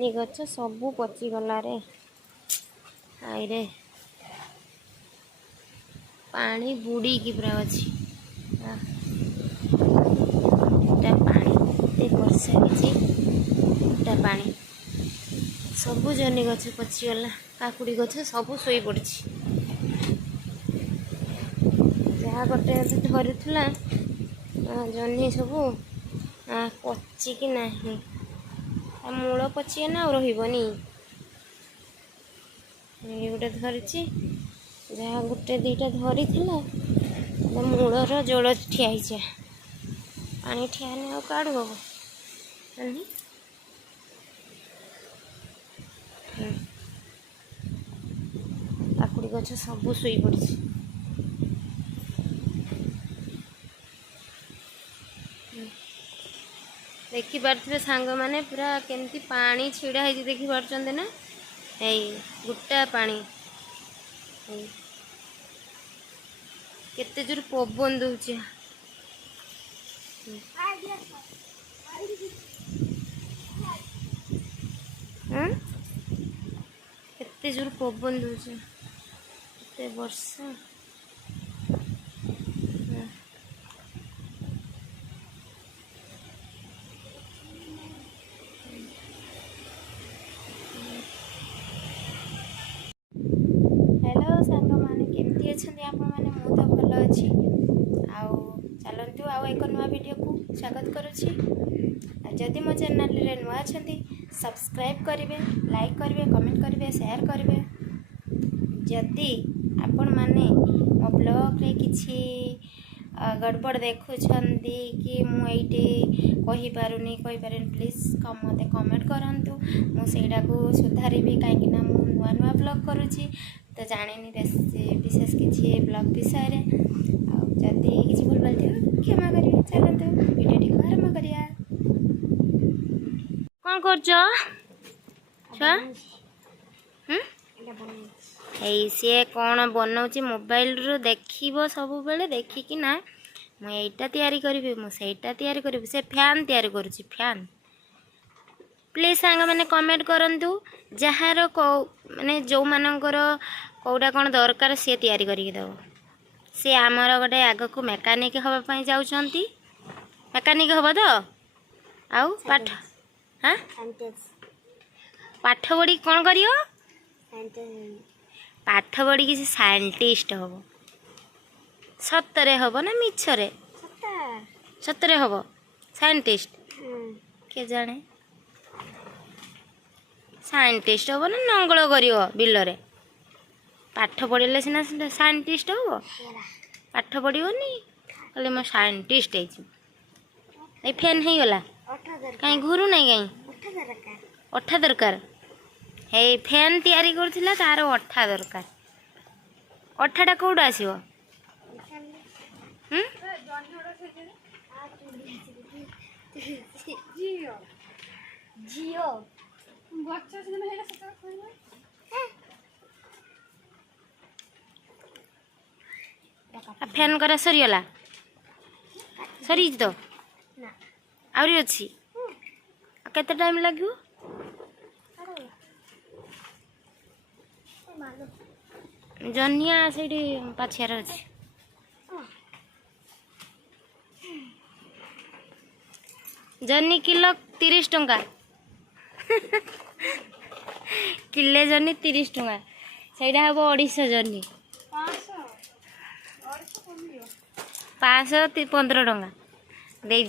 जन्नी गछ सबू पचिगला रे आईरे पानी बुड़ी की पूरा अच्छी पानी वर्षा होता पानी सबू जन्नी गछ पचिगला काकुड़ी गछ सबू शोई पड़ी जहाँ गोटे धरुला जन्नी सबू पचिकी ना मूल पचिगला ना रही गोटे धरी जहाँ गोटे दीटा धरी मूलर जोड़ ठिया पानी ठिया आ काढ़ू हम काकुड़ी गछ सबू शोई पड़ी देखी पारे सांग मैंने पूरा केमती पानी छिड़ा है देखी पार्चंते ना गोटा पानी केते जोर पवन दूचे केते जोर पवन दूचे केते वर्षा तो भल अच्छी चलतु आउ एक नुआ वीडियो को स्वागत करुच्ची जदि मो चैनल रे नुआ अच्छा सब्सक्राइब करेंगे लाइक करेंगे कमेंट करेंगे शेयर करेंगे जदि आपण माने मो ब्लॉग रे किछि गड़बड़ देखुछंती कि मुझे कही पारुनी प्लीज मते कमेंट करंतु मु सेडा को सुधारी कहीं मु नुआ नुआ ब्लॉग करुच्ची तो जानी विशेष किसी ब्लॉग विषय रे जदि किसी भूल भाल क्षमा करेंगे चलते वीडियो को आरंभ करिया कौन कर सी कौन बनाऊँ मोबाइल रू देखिब सब बेले देखिकी ना मुझा तैयारी मुझा तैयारी करी से फैन तैयारी करुच्ची फैन प्लीज सांग मैंने कमेंट करंतु जार माने जो मानकर कौटा कौन दरकार सी तैयारी करके दब सी आमर गोटे आग को मेकानिक हाँपाई जाऊँगी मेकानिक हम तो आउ पाठ हाँ पाठ पढ़ी कौन कर पाठ पढ़ी किसी साइंटिस्ट हम सतरे हम ना मिछरे सतरे हम साइंटिस्ट के जाने साइंटिस्ट हम ना नंगल कर बिलरे पाठ पढ़ले सीना साइंटिस्ट हम पाठ पढ़नी कहले मो साइंटिस्ट है फैन हो गला कहीं घुरु ना कहीं अठा दरकार हे फैन तैयारी करथिला तार अठा दरकार अठाटा कौटा आसीबो जियो फैन करा सरीगला सरी तो आहरी अच्छी केते टाइम लगे जनिया से पाछियार अच्छी जनी किलो 30 टंका किले जनी 30 टंका से हम 250 जनी 515 टंका दे